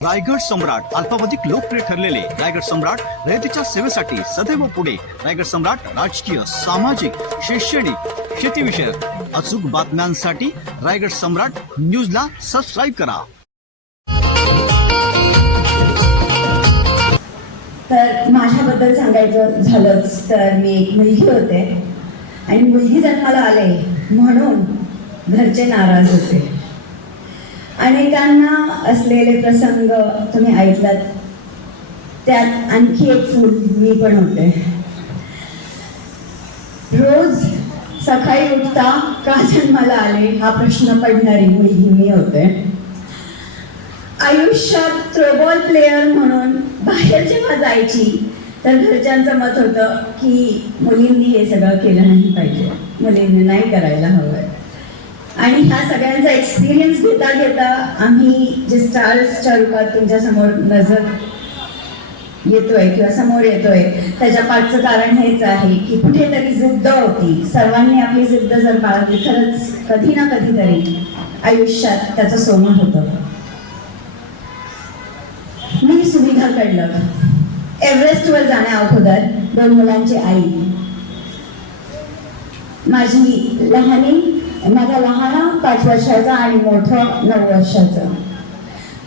रायगड सम्राट अल्पावधिक लोकप्रिय ठरलेले रायगड सम्राट रयतेच्या सेवेसाठी सदैव पुढे. रायगड सम्राट राजकीय सामाजिक शैक्षणिक शेतीविषयक अचूक बातम्यांसाठी रायगड सम्राट न्यूजला सबस्क्राईब करा. तर माझ्याबद्दल सांगायचं झालंच तर मी एक मुलगी होते. आणि मुलगी जन्माला आले म्हणून घरचे नाराज होते. अनेकांना असलेले प्रसंग तुम्ही ऐकलात. त्यात आणखी एक फूल मी पण होते रोज सकाळी उठता का जन्माला आले हा प्रश्न पडणारी मुलगी मी होते. आयुष्यात थ्रोबॉल प्लेयर म्हणून बाहेर जेव्हा जायची तर घरच्यांचं मत होतं की मुलींनी हे सगळं केलं नाही पाहिजे. मुलींनी नाही करायला हवंय आणि ह्या सगळ्यांचा एक्सपिरियन्स घेता घेता आम्ही जे स्टार्सच्या रूपात तुमच्यासमोर नजर येतोय किंवा समोर येतोय त्याच्या पाठचं कारण हेच आहे की कुठेतरी जिद्द होती. सर्वांनी आपली जिद्द जर बाळगली खरंच कधी ना कधीतरी आयुष्यात त्याचं सोनं होतं. मी सुविधा कडलं. एव्हरेस्टवर जाण्या अगोदर दोन मुलांची आई. माझी लहानी माझा लहान पाच वर्षाचा आणि मोठं नऊ वर्षाचं.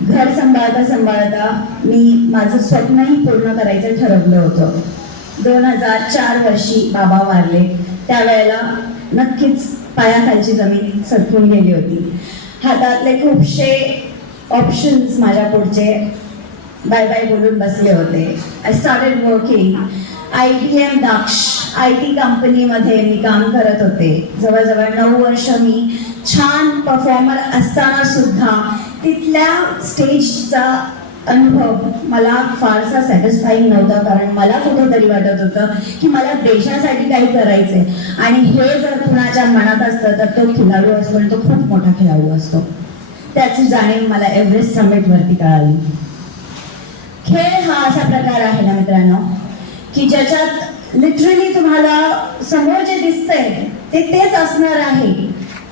घर सांभाळता सांभाळता मी माझं स्वप्नही पूर्ण करायचं ठरवलं होतं. दोन हजार चार वर्षी बाबा वारले. त्यावेळेला नक्कीच पायाखालची जमीन सरकून गेली होती. हातातले खूपसे ऑप्शन्स माझ्या पुढचे बाय बाय बोलून बसले होते. I started working I T M दाक्ष I T कंपनीमध्ये मी काम करत होते. जवळजवळ नऊ वर्ष मी छान परफॉर्मर असताना सुद्धा तिथल्या स्टेजचा अनुभव मला फारसा सॅटिस्फाईंग नव्हता कारण मला कुठेतरी वाटत होतं की मला देशासाठी काही करायचंय. आणि हे जर कुणाच्या मनात असतं तर तो खेळाडू असतो आणि तो खूप मोठा खेळाडू असतो. त्याची जाणीव मला एव्हरेस्ट समिटवरती कळाली. खेळ हा असा प्रकार आहे ना मित्रांनो की ज्याच्यात लिटरली तुम्हाला समोर जे दिसतंय ते तेच असणार आहे.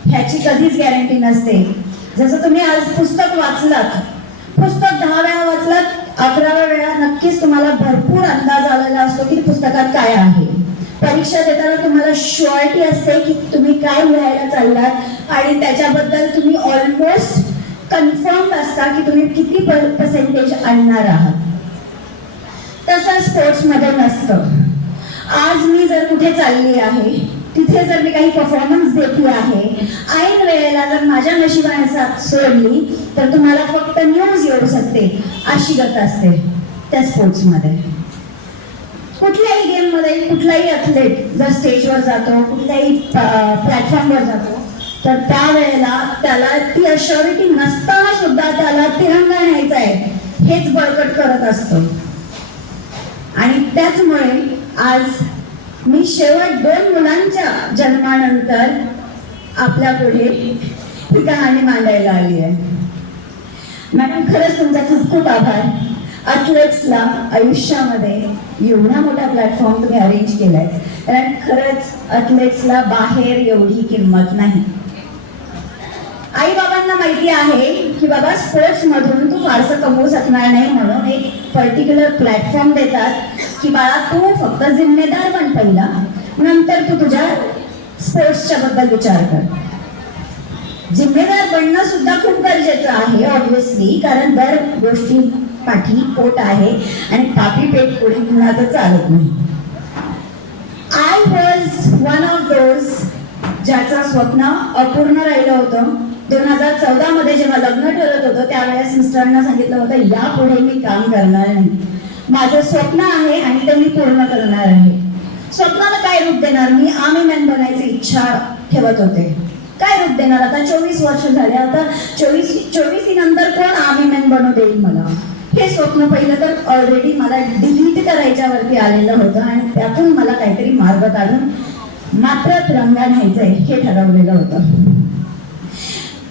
ह्याची कधीच गॅरंटी नसते. जसं तुम्ही आज पुस्तक वाचलात पुस्तक दहा वेळा वाचलात अकराव्या वेळा नक्कीच तुम्हाला भरपूर अंदाज आलेला असतो की पुस्तकात काय आहे. परीक्षा देताना तुम्हाला शुअरिटी असते की तुम्ही काय लिहायला चाललात आणि त्याच्याबद्दल तुम्ही ऑलमोस्ट कन्फर्म असता की तुम्ही किती पर्सेंटेज आणणार आहात. तसं स्पोर्ट्समध्ये नसतं. आज मी जर कुठे चालली आहे तिथे जर मी काही परफॉर्मन्स देते आहे ऐन वेळेला जर माझ्या नशिबाने साथ सोडली तर तुम्हाला फक्त न्यूज येऊ शकते अशी गत असते त्या स्पोर्ट्समध्ये कुठल्याही गेममध्ये कुठलाही ॲथलेट जर स्टेजवर जातो कुठल्याही प्लॅटफॉर्मवर जातो तर त्यावेळेला त्याला ती अशॉरिटी नसताना सुद्धा त्याला तिरंगा न्यायचा आहे हेच बळकट करत असतो. आणि त्याचमुळे आज मी शेवट दोन मुलांच्या जन्मानंतर आपल्या पुढे ही कहाणी मांडायला आली आहे. मॅडम खरंच तुमचा खूप खूप आभार. अथलेट्सला आयुष्यामध्ये एवढा मोठा प्लॅटफॉर्म तुम्ही अरेंज केलाय. कारण खरंच अथलेट्सला बाहेर एवढी किंमत नाही. आई बाबांना माहिती आहे की बाबा स्पोर्ट्स मधून तू फारसं कमवू शकणार नाही म्हणून एक पर्टिक्युलर प्लॅटफॉर्म देतात की बाळा तू फक्त जिम्मेदार बन पहिला. नंतर तू तुझ्या स्पोर्ट्सच्या बद्दल विचार कर. जिम्मेदार बनणं सुद्धा खूप गरजेचं आहे ऑब्विसली कारण दर गोष्टी पाठी पोट आहे आणि पापी पेट कोणी कुणाचं चालत नाही. I was one of those ज्याचं स्वप्न अपूर्ण राहिलं होतं. दोन हजार चौदा मध्ये जेव्हा लग्न ठरत होतं त्यावेळेस मिस्टरांना सांगितलं होतं यापुढे मी काम करणार नाही. माझं स्वप्न आहे आणि ते मी पूर्ण करणार आहे. स्वप्नाला काय रूप देणार? मी आर्मी मॅन बनायची इच्छा ठेवत होते. काय रूप देणार? आता चोवीस वर्ष झाले. आता चोवीस चोवीस नंतर कोण आर्मी मॅन बनू देईल मला? हे स्वप्न पहिलं तर ऑलरेडी मला डिलीट करायच्यावरती आलेलं होतं आणि त्यातून मला काहीतरी मार्ग काढून मात्र तिरंगा न्यायचंय हे ठरवलेलं होतं.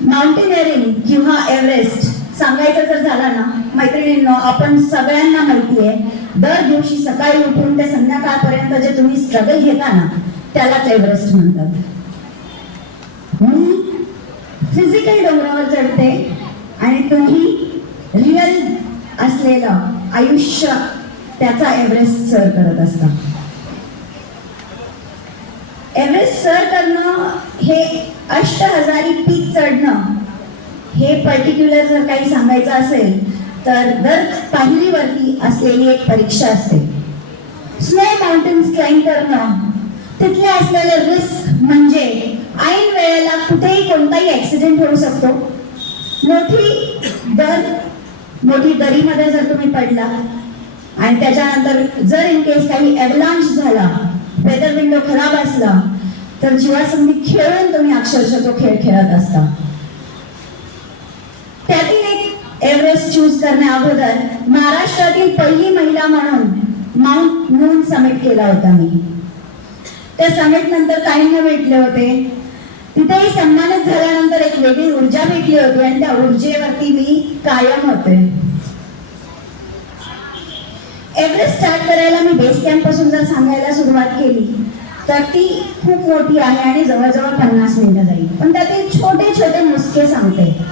माउंटेनिअरिंग किंवा एव्हरेस्ट सांगायचं जर झालं ना मैत्रिणींनो आपण सगळ्यांना माहिती आहे दर दिवशी सकाळी उठून ते संध्याकाळपर्यंत जे तुम्ही स्ट्रगल घेता ना त्यालाच एव्हरेस्ट म्हणतात. मी फिजिकल डोंगरावर चढते आणि तुम्ही रिअल असलेलं आयुष्य त्याचा एव्हरेस्ट सर करत असता. एव्हरेस्ट सर करणं हे अष्ट हजारी पीक चढणं हे पर्टिक्युलर जर काही सांगायचं असेल तर दर पायरीवरती असलेली एक परीक्षा असते. स्नो माउंटेन्स क्लाइंब करणं तिथले असलेले रिस्क म्हणजे ऐन वेळेला कुठेही कोणताही ऍक्सिडेंट होऊ शकतो. मोठी दर मोठी दरीमध्ये जर तुम्ही पडला आणि त्याच्यानंतर जर इन केस काही एव्हलांश झाला वेदर विंडो खराब असला तर जीवासंधी खेळून तुम्ही अक्षरशः तो खेळ खेळत असता. त्यातील एक एव्हरेस्ट चूज करण्या अगोदर महाराष्ट्रातील पहिली महिला म्हणून माउंट मून समिट केला होता मी. त्या समिट नंतर काहींना भेटले होते. तिथेही सन्मानित झाल्यानंतर एक वेगळी ऊर्जा भेटली होती आणि त्या ऊर्जेवरती मी कायम होते. एव्हरेस्ट स्टार्ट करायला मी बेस कॅम्पपासून जर सांगायला सुरुवात केली तर ती खूप मोठी आहे आणि जवळजवळ पन्नास मिनिटं जाईल. पण त्यातील छोटे छोटे नुसके सांगते.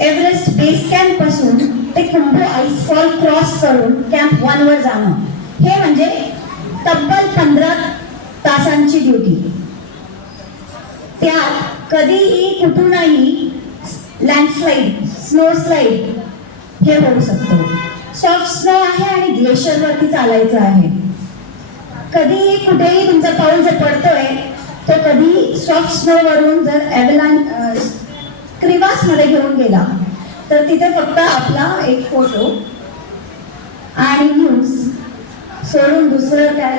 एव्हरेस्ट बेस कॅम्पपासून ते कुंभो आईसफॉल क्रॉस करून कॅम्प वन वर जाणं. हे म्हणजे तब्बल पंधरा तासांची ड्युटी. त्यात कधीही कुठूनही लँडस्लाईड स्नो स्लाईड हे होऊ शकतो. सॉफ्ट स्नो आहे आणि ग्लेशियर वरती चालायचं आहे. कधीही कुठेही तुमचा पाऊल जो पडतोय तो कधी सॉफ्ट स्नो वरून जर एव्हलान क्रिवासमध्ये घेऊन गेला तर तिथे फक्त आपला एक फोटो आणि न्यूज सोडून दुसरं काय?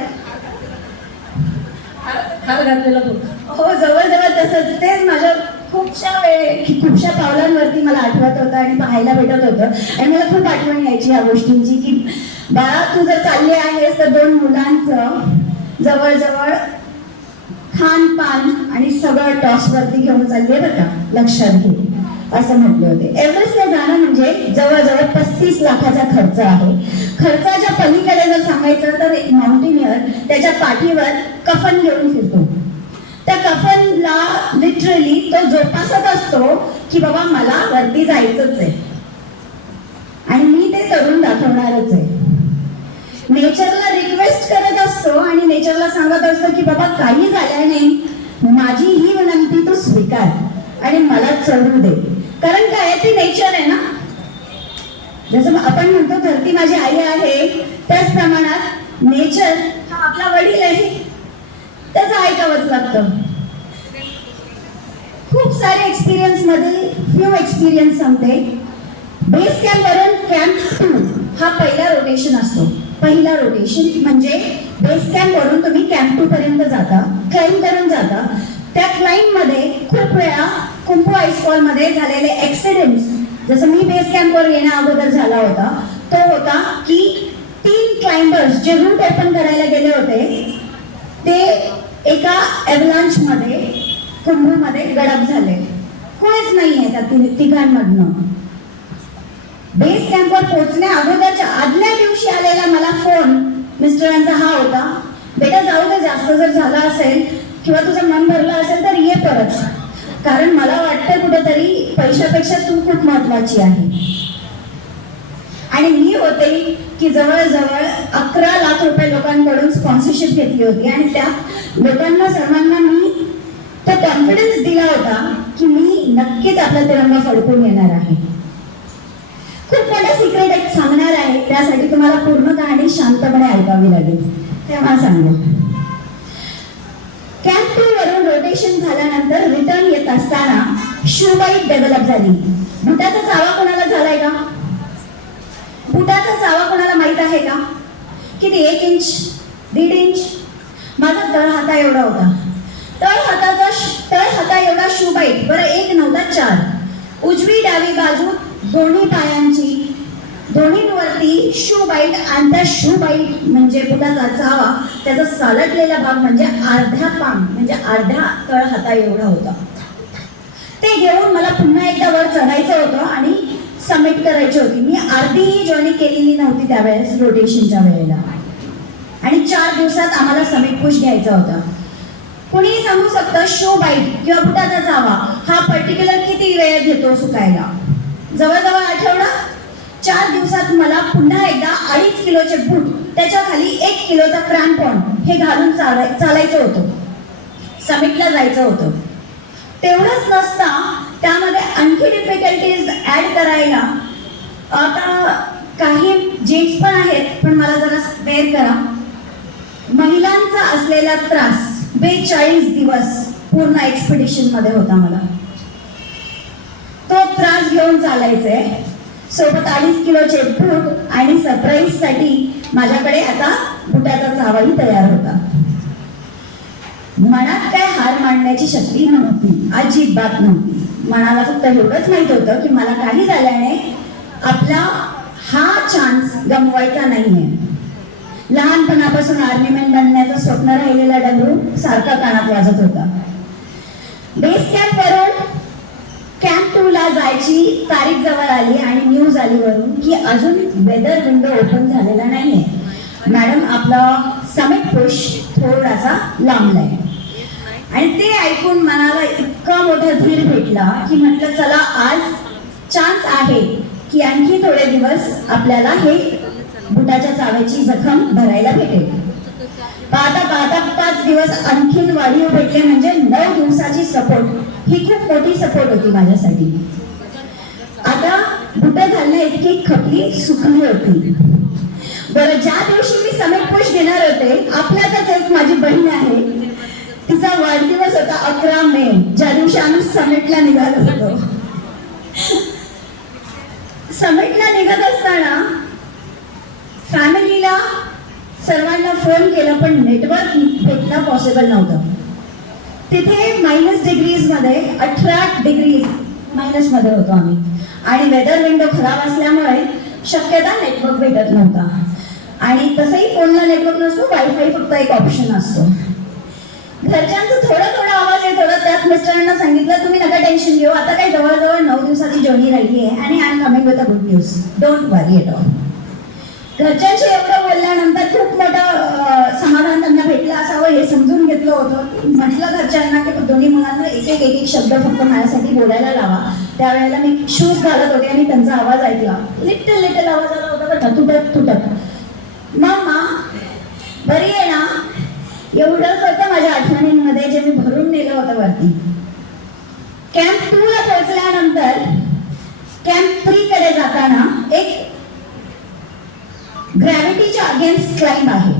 हो जवळजवळ तसंच. तेच माझ्या खूपशा वेळ खूपशा पावलांवरती मला आठवत होतं आणि पाहायला भेटत होतं. आणि मला खूप आठवण यायची या गोष्टींची की बाळा तू जर चालली आहेस तर दोन मुलांचं जवळजवळ खानपान आणि सगळं टॉसवरती घेऊन चालली बरं का लक्षात घे. असं म्हटले होते. एव्हरेस्टला जाणं म्हणजे जवळजवळ पस्तीस लाखाचा खर्च आहे. खर्चाच्या पलीकडे जर सांगायचं तर एक माउंटेनियर त्याच्या पाठीवर कफन घेऊन फिरतो. त्या कफनला लिटरली तो जोपासत असतो की बाबा मला वरती जायचंच आहे. आणि मी ते करून दाखवणारच आहे. नेचरला रिक्वेस्ट करत असतो आणि नेचरला सांगत असतो की बाबा काही झाल्याने माझी ही विनंती तू स्वीकार आणि मला चढू दे. कारण काय ते नेचर आहे ना. जसं आपण म्हणतो धरती माझी आई आहे. त्याच प्रमाणात नेचर हा आपला वडील आहे. त्याचं ऐकावंच लागतं. खूप सारे एक्सपिरियन्स मधील फ्यू एक्सपिरियन्स सांगते. बेस कॅम्प वरून कॅम्प टू हा पहिला रोटेशन असतो. पहिला रोटेशन म्हणजे बेस कॅम्प वरून तुम्ही कॅम्प टू पर्यंत जाता क्लाइम करून जाता. त्या क्लाइममध्ये खूप वेळा कुंपू आईसफॉलमध्ये झालेले ऍक्सिडेंट जसं मी बेस कॅम्प वर येण्या अगोदर झाला होता तो होता की तीन क्लाइंबर्स जे रूट ओपन करायला गेले होते ते एका एव्हलांच मध्ये कुंभमध्ये गडप झाले. कोणीच नाहीये त्या तिघांमधनं. बेस कॅम्पवर पोहोचण्या अगोदरच्या आदल्या दिवशी आलेला मला फोन मिस्टरांचा हा होता बेटा जाऊ दे जास्त जर झाला असेल किंवा तुझं मन भरलं असेल तर ये परत. कारण मला वाटतं कुठेतरी पैशापेक्षा तू खूप महत्वाची आहे. आणि मी होते की जवळजवळ अकरा लाख रुपये लोकांकडून स्पॉन्सरशिप घेतली होती आणि त्या लोकांना सर्वांना मी तो कॉन्फिडन्स दिला होता की मी नक्कीच आपला तिरंगा फडकून येणार आहे. तुम्हाला सिक्रेट एक सांगणार आहे. त्यासाठी तुम्हाला पूर्ण कहाणी शांतपणे ऐकावी लागेल. तेव्हा सांगू कॅम्प टू वरून रोटेशन झाल्यानंतर रिटर्न येत असताना शूबाईट डेव्हलप झाली. बुटाचा चावा कोणाला झालाय का? बुटाचा चावा कोणाला माहीत आहे का? किती? एक इंच दीड इंच माझा तळ हाता एवढा होता. तळ हाताचा श- तळ हाता एवढा शूबाईट बरं एक नव्हता चार. उजवी डावी बाजू दोन्ही पायांची दोन्हींवरती शू बाईट आणि त्या शू बाईट म्हणजे बुटाचा चावा त्याचा सालटलेला भाग म्हणजे अर्ध्या पाम म्हणजे अर्ध्या तळ हाता एवढा होता. ते घेऊन मला पुन्हा एकदा वर चढायचं होतं आणि सबमिट करायची होती. मी अर्धीही जॉईन केलेली नव्हती त्यावेळेस रोटेशनच्या वेळेला. आणि चार दिवसात आम्हाला समिट पुश घ्यायचा होता. कुणीही सांगू शकतं शो बाईट किंवा बुटाचा चावा हा पर्टिक्युलर किती वेळ घेतो सुकायला? जवळजवळ आठवडा चार दिवसात मला पुन्हा एकदा अडीच किलोचे बूट त्याच्याखाली एक किलोचा क्रॅम्पॉन हे घालून चालाय चालायचं होतं. समिटला जायचं होतं. तेवढंच नसता त्यामध्ये आणखी डिफिकल्टीज ऍड करायला. आता काही जेंट्स पण आहेत पण मला जरा स्पेअर करा. महिलांचा असलेला त्रास बेचाळीस दिवस पूर्ण एक्सपिडिशनमध्ये होता मला. तो त्रास घेऊन चालायचंय. सोबत अडीच किलोचे बूट आणि सरप्राईजसाठी माझ्याकडे आता बुटाचा चावाही तयार होता. मनात काय हार मांडण्याची शक्ती नव्हती अजिबात नव्हती. मनाला फक्त एवढंच माहीत होतं की मला काही झाल्याने आपला हा चान्स गमवायचा नाहीये. लहानपणापासून आर्मीमॅन बनण्याचं स्वप्न राहिलेला डबरू सारखा कानात वाजत होता. बेस कॅम्प वरून कॅम्प टू ला जायची चालीवरून की अजून वेदर विंडो ओपन झालेला नाहीये. मॅडम आपला समिट पुश थोडासा लांबलाय. आणि ते ऐकून मनाला इतका मोठा धीर भेटला की म्हटलं चला आज चान्स आहे की आणखी थोडे दिवस आपल्याला हे बुटाच्या चाव्याची जखम भरायला भेटेल. पाहता पाहता पाच दिवस आणखीन वाढीव भेटले म्हणजे नऊ दिवसाची सपोर्ट ही खूप मोठी सपोर्ट होती माझ्यासाठी. आता बुट घालण्या इतकी खपली सुकली होती. बरं ज्या दिवशी मी समेट घेणार होते आपल्यातच एक माझी बहीण आहे. तिचा वाढदिवस होता अकरा मे ज्या दिवशी आम्ही समेटला निघालो होतो. समेटला निघत असताना फॅमिलीला सर्वांना फोन केला पण नेटवर्क भेटणं पॉसिबल नव्हतं. तिथे मायनस डिग्रीजमध्ये अठरा डिग्रीज मायनसमध्ये होतो आम्ही. आणि वेदर विंडो खराब असल्यामुळे शक्यता नेटवर्क भेटत नव्हता. आणि तसंही फोनला नेटवर्क नसतो वायफाय फक्त एक ऑप्शन असतो. घरच्यांचं थोडं थोडा आवाज येत थोडं त्यात मिस्टरांना सांगितलं तुम्ही नका टेन्शन घेऊ आता काही जवळजवळ नऊ दिवसाची जर्नी राहिली आहे आणि I am coming with a good news don't worry at all घरच्यांशी एवढं बोलल्यानंतर खूप मोठं समाधान त्यांना भेटलं असावं हे समजून घेतलं होतं. म्हटलं घरच्यांना की दोन्ही मुलांना एक एक एक एक शब्द फक्त माझ्यासाठी बोलायला लावा. त्यावेळेला मी शूज घालत होते आणि त्यांचा आवाज ऐकला. लिटल लिटल आवाज आला होता बरं तुटत तुटत. मामा बरी आहे ना? एवढंच होतं माझ्या आठवणींमध्ये जे मी भरून नेलं होतं वरती. कॅम्प टू ला पोहोचल्यानंतर कॅम्प थ्री कडे जाताना एक ग्रॅव्हिटीच्या अगेन्स्ट क्लाइंब आहे.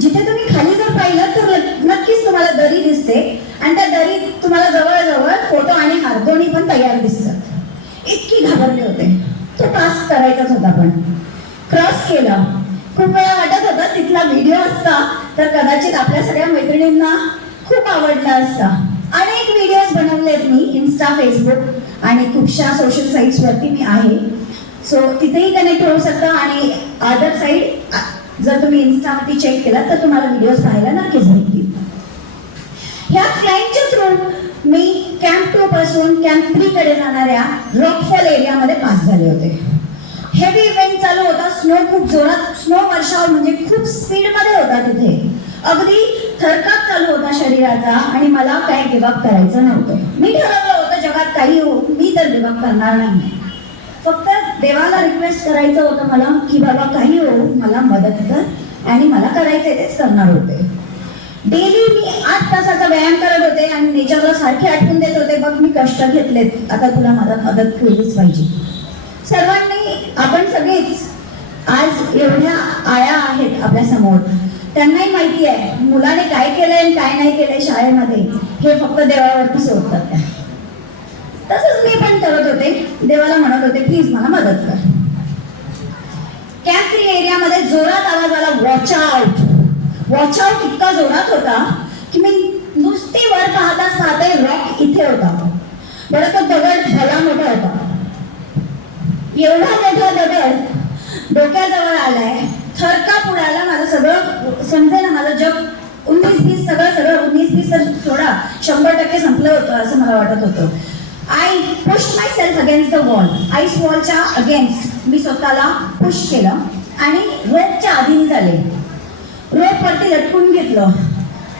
जिथे तुम्ही खाली जर पाहिलं तर नक्कीच तुम्हाला दरी दिसते. आणि त्या दरीत तुम्हाला जवळजवळ फोटो आणि हार दोन्ही पण तयार दिसतात. इतकी घाबरले होते. तो पास करायचाच होता पण. क्रॉस केला. खूप वेळा वाटत होता तिथला व्हिडिओ असता तर कदाचित आपल्या सगळ्या मैत्रिणींना खूप आवडला असता. अनेक व्हिडिओज बनवलेत मी इन्स्टा फेसबुक आणि खूपशा सोशल साईट्सवरती मी आहे. सो तिथेही कनेक्ट होऊ शकता आणि अदर साईड जर तुम्ही इन्स्टावरती चेक केला तर तुम्हाला व्हिडिओज पाहायला नक्कीच भेटतील. ह्या क्लाइंटच्या थ्रू मी कॅम्प टू पासून कॅम्प थ्री कडे जाणाऱ्या रॉकफॉल एरियामध्ये पास झाले होते. हेवी इव्हेंट चालू होता स्नो खूप जोरात स्नो वर्षाव म्हणजे खूप स्पीडमध्ये होता तिथे. अगदी थरकाप चालू होता शरीराचा आणि मला काय गिवअप करायचं नव्हतं. मी ठरवलं होतं जगात काही हो मी तर गिवअप करणार नाही. फक्त देवाला रिक्वेस्ट करायचं होतं मला की बाबा काही हो मला मदत कर. आणि मला करायचं तेच करणार होते. डेली मी आठ तासाचा व्यायाम करत होते आणि नेचरला सारखे आठवून देत होते बघ मी कष्ट घेतलेत आता तुला मला मदत केलीच पाहिजे. सर्वांनी आपण सगळेच आज एवढ्या आया आहेत आपल्यासमोर. त्यांनाही माहिती आहे मुलाने काय केलंय आणि काय नाही केलंय शाळेमध्ये हे फक्त देवावरती सोडतात त्या. तसंच मी पण करत होते. देवाला म्हणत होते प्लीज मला मदत कर. कॅम्प एरियामध्ये जोरात आवाज आला वॉच आउट वॉच आउट इतका जोरात होता की मी नुसती वर पाहताच पाहते रॉक इथे होता. बरं तो दगड भला मोठा होता. एवढा मोठा दगड डोक्याजवळ आलाय. थरका उडाला माझं सगळं समजे ना माझं जग. उन्नीस बीस सगळं सगळं उन्नीस बीस तर थोडा शंभर टक्के संपलं होतं असं मला वाटत होतं. I push myself against the wall ice वॉलच्या against मी स्वतःला पुश केलं आणि रोपच्या अधीन झाले. रोपवरती लटकून घेतलं.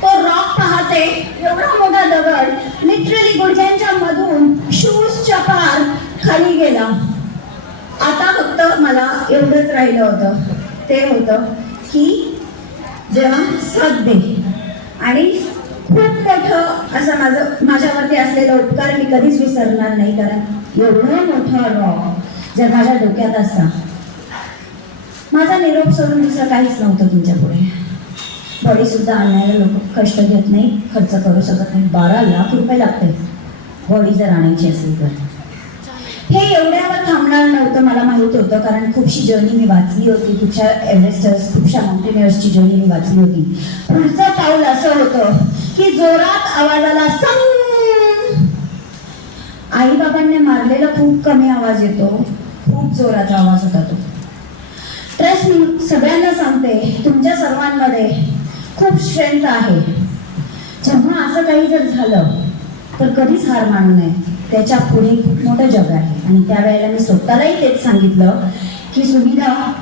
तो रॉक पाहते एवढा मोठा दगड लिटरली गुडघ्यांच्या मधून शूजच्या पार खाली गेला. आता फक्त मला एवढंच राहिलं होतं. ते होतं की जेव्हा साथ दे. आणि खूप मोठं असं माझं माझ्यावरती असलेला उपकार मी कधीच विसरणार नाही कारण एवढं मोठं रॉक जर माझ्या डोक्यात असता. माझा निरोप सोडून दुसरं काहीच नव्हतं तुमच्यापुढे बॉडी सुद्धा आणायला लोक कष्ट घेत नाही खर्च करू शकत नाही बारा लाख रुपये लागते बॉडी जर आणायची असेल तर. हे एवढ्यावर थांबणार नव्हतं मला माहीत होतं कारण खूपशी जर्नी मी वाचली होती. खूपशा एव्हरेस्टर्स खूपशा माउंटेनियर्सची जर्नी मी वाचली होती. पुढचं पाऊल असं होतं की जोरात आवाजाला संग आई बाबांनी मारलेला खूप कमी आवाज येतो. खूप जोराचा आवाज होता तो. ट्रस्ट मी सगळ्यांना सांगते तुमच्या सर्वांमध्ये खूप स्ट्रेंथ आहे. जेव्हा असं काही जर झालं तर कधीच हार मानू नये. त्याच्या पुढे खूप मोठं जग आहे. आणि त्यावेळेला मी स्वतःलाही तेच सांगितलं की सुविधा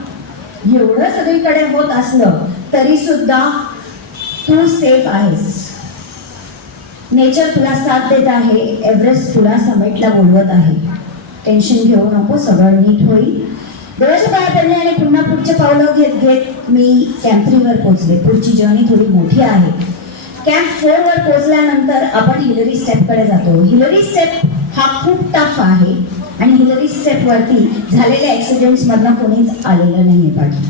एवढं सगळीकडे होत असलं तरी सुद्धा तू सेफ आहेस. नेचर तुला साथ देत आहे. एव्हरेस्ट तुला समेटला बोलवत आहे. टेन्शन घेऊ नको सगळं नीट होईल. देवाच्या पाया पडले आणि पुन्हा पुढचे पावलं घेत घेत मी कॅम्प थ्रीवर पोहोचले. पुढची जर्नी थोडी मोठी आहे. कॅम्प फोरवर पोहोचल्यानंतर आपण हिलरी स्टेपकडे जातो. हिलरी स्टेप हा खूप टफ आहे आणि हिलरी स्टेपवरती झालेल्या ॲक्सिडेंट्समधनं कोणीच आलेलं नाही आहे पाठी.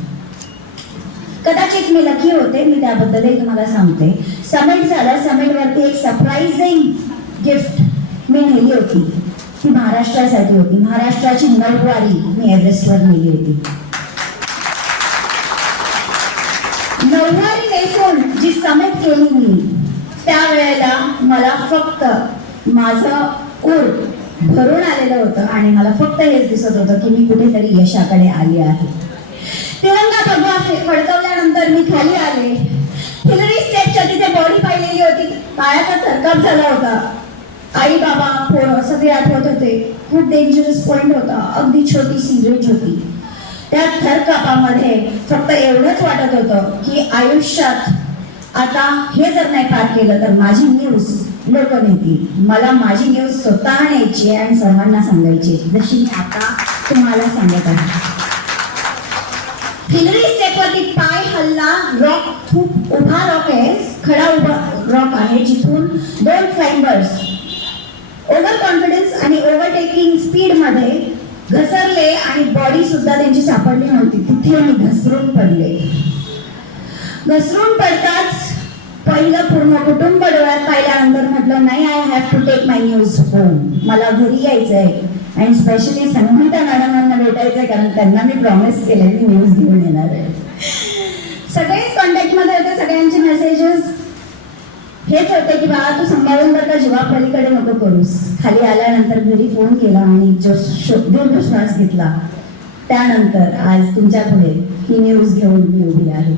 कदाचित मी लकी होते मी त्याबद्दलही तुम्हाला सांगते. समेट झालं. समेटवरती एक सरप्राइझिंग गिफ्ट मी नेली होती. ही महाराष्ट्रासाठी होती. महाराष्ट्राची नऊवारी मी एव्हरेस्टवर नेली होती. नऊवारी नेसून जी समेट केली मी त्यावेळेला मला फक्त माझं उर भरून आलेलं होतं आणि मला फक्त हेच दिसत होतं की मी कुठेतरी यशाकडे आली आहे. तिरंगा भगवा फडकवल्यानंतर मी खाली आले. हिलरी स्टेपच्या तिथे बॉडी पाहिलेली होती. पायाचा थरकाप झाला होता. आई बाबा पोरं सगळे आठवत होते. खूप डेंजरस पॉइंट होता. अगदी छोटीशी रेंज होती. त्या थरकापामध्ये फक्त एवढंच वाटत होतं की आयुष्यात आता हे जर नाही पार केलं तर माझी न्यूज लोक नेतील. मला माझी न्यूज स्वतः न्यायची आहे आणि सर्वांना सांगायची जशी मी आता तुम्हाला सांगत आहे. हिलरी स्टेपवरती पाय हल्ला रॉक खूप उभा रॉक आहे. खडा उभा रॉक आहे जिथून दोन क्लाइंबर्स ओव्हर कॉन्फिडन्स आणि ओव्हरटेकिंग स्पीडमध्ये घसरले आणि बॉडी सुद्धा त्यांची सापडली नव्हती. तिथे मी घसरून पडले. घसरून पडताच पहिलं पूर्ण कुटुंब डोळ्यात पाहिल्यानंतर म्हटलं नाही I have to take my news home मला घरी यायचं आहे आणि स्पेशली संगीता मॅडमांना भेटायचंय कारण त्यांना मी प्रॉमिस केले मी न्यूज घेऊन येणार आहे. सगळेच कॉन्टॅक्टमध्ये होते सगळ्यांचे मेसेजेस हेच होतं की बाळा तू सांभाळून बरं का जीवा पलीकडे नको करूस खाली आल्यानंतर घरी फोन केला आणि जो दीर्घ श्वास घेतला. त्यानंतर आज तुमच्यापुढे ही न्यूज घेऊन मी उभी आहे.